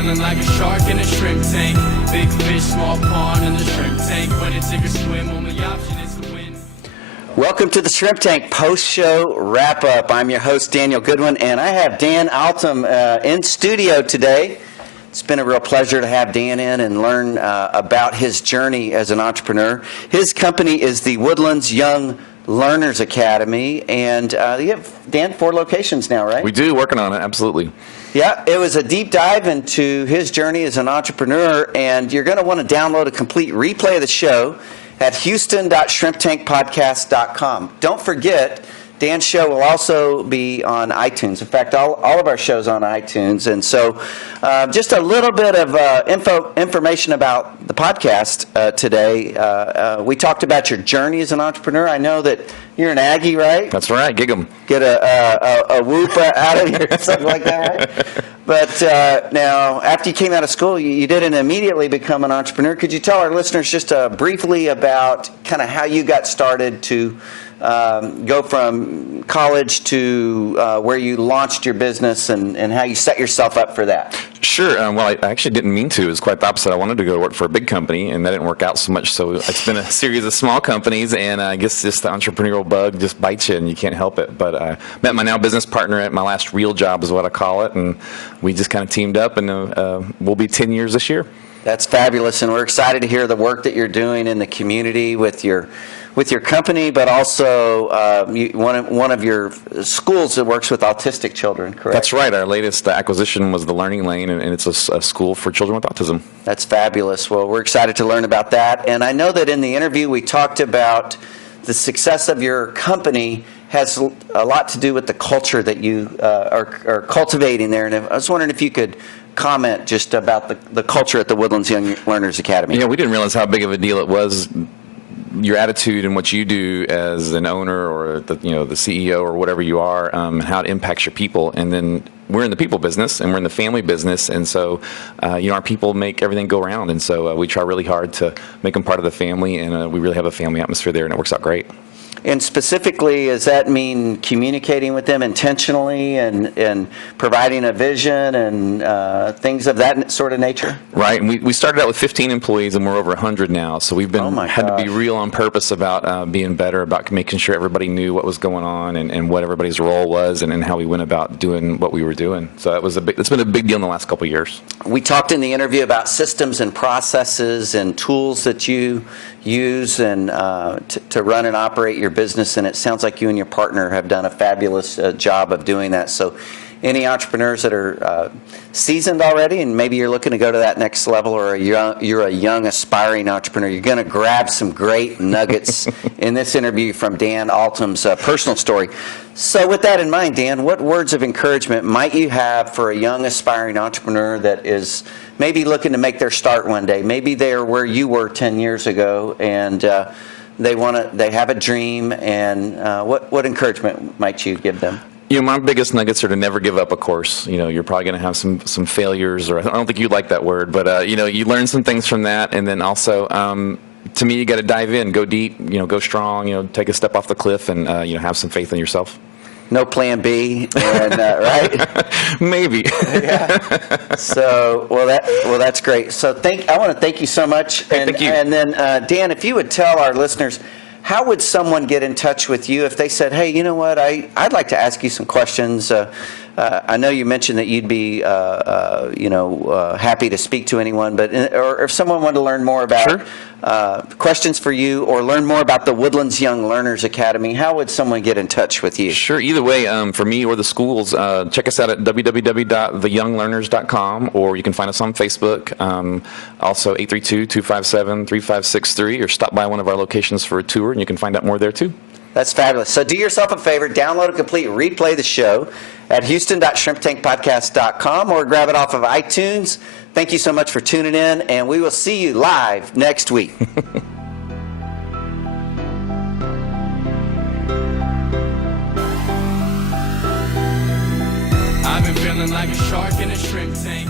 feeling like a shark in a shrimp tank. Big fish, small pond in the shrimp tank. When it take a swim, only option is to win. Welcome to the Shrimp Tank post-show wrap-up. I'm your host, Daniel Goodwin, and I have Dan Altom in studio today. It's been a real pleasure to have Dan in and learn about his journey as an entrepreneur. His company is the Woodlands Young Learners Academy, and you have, Dan, 4 locations now, right? We do, working on it, absolutely. Yeah, it was a deep dive into his journey as an entrepreneur, and you're going to want to download a complete replay of the show at houston.shrimptankpodcast.com. Don't forget, Dan's show will also be on iTunes. In fact, all of our shows on iTunes. And so just a little bit of information about the podcast today. We talked about your journey as an entrepreneur. I know that you're an Aggie, right? That's right, gig 'em. Get a whoop out of here, something like that, right? But now, after you came out of school, you didn't immediately become an entrepreneur. Could you tell our listeners just briefly about kind of how you got started to go from college to where you launched your business and how you set yourself up for that? Sure. Well, I actually didn't mean to. It was quite the opposite. I wanted to go work for a big company, and that didn't work out so much. So it's been a series of small companies, and I guess just the entrepreneurial bug just bites you, and you can't help it. But I met my now business partner at my last real job, is what I call it, and we just kind of teamed up, and we'll be 10 years this year. That's fabulous, and we're excited to hear the work that you're doing in the community with your company, but also one of your schools that works with autistic children, correct? That's right. Our latest acquisition was the Learning Lane, and it's a school for children with autism. That's fabulous. Well, we're excited to learn about that. And I know that in the interview we talked about the success of your company has a lot to do with the culture that you are cultivating there. And I was wondering if you could comment just about the culture at the Woodlands Young Learners Academy. Yeah, we didn't realize how big of a deal it was. Your attitude and what you do as an owner or the CEO or whatever you are, how it impacts your people. And then we're in the people business and we're in the family business, and so our people make everything go around. And so we try really hard to make them part of the family, and we really have a family atmosphere there, and it works out great. And specifically, does that mean communicating with them intentionally and providing a vision and things of that sort of nature? Right. And we started out with 15 employees, and we're over 100 now. So we've had to be real on purpose about being better, about making sure everybody knew what was going on and what everybody's role was and how we went about doing what we were doing. So it's been a big deal in the last couple of years. We talked in the interview about systems and processes and tools that you use and to run and operate your business, and it sounds like you and your partner have done a fabulous job of doing that. So any entrepreneurs that are seasoned already and maybe you're looking to go to that next level, or you're a young aspiring entrepreneur, you're going to grab some great nuggets in this interview from Dan Altom's personal story. So with that in mind, Dan, what words of encouragement might you have for a young aspiring entrepreneur that is maybe looking to make their start one day? Maybe they're where you were 10 years ago, and they have a dream, and what encouragement might you give them? My biggest nuggets are to never give up, of course. You're probably going to have some failures, or I don't think you like that word, but you learn some things from that, and then also to me, you got to dive in, go deep, go strong, take a step off the cliff, and have some faith in yourself. No plan B, and, right? Maybe. Yeah. So, that's great. So, I want to thank you so much. Hey, thank you. And then, Dan, if you would tell our listeners, how would someone get in touch with you if they said, "Hey, you know what? I'd like to ask you some questions." I know you mentioned that you'd be, happy to speak to anyone, or if someone wanted to learn more about questions for you or learn more about the Woodlands Young Learners Academy, how would someone get in touch with you? Sure. Either way, for me or the schools, check us out at www.theyounglearners.com, or you can find us on Facebook. Also, 832-257-3563, or stop by one of our locations for a tour, and you can find out more there too. That's fabulous. So do yourself a favor, download a complete replay of the show at houston.shrimptankpodcast.com or grab it off of iTunes. Thank you so much for tuning in, and we will see you live next week. I've been feeling like a shark in a shrimp tank.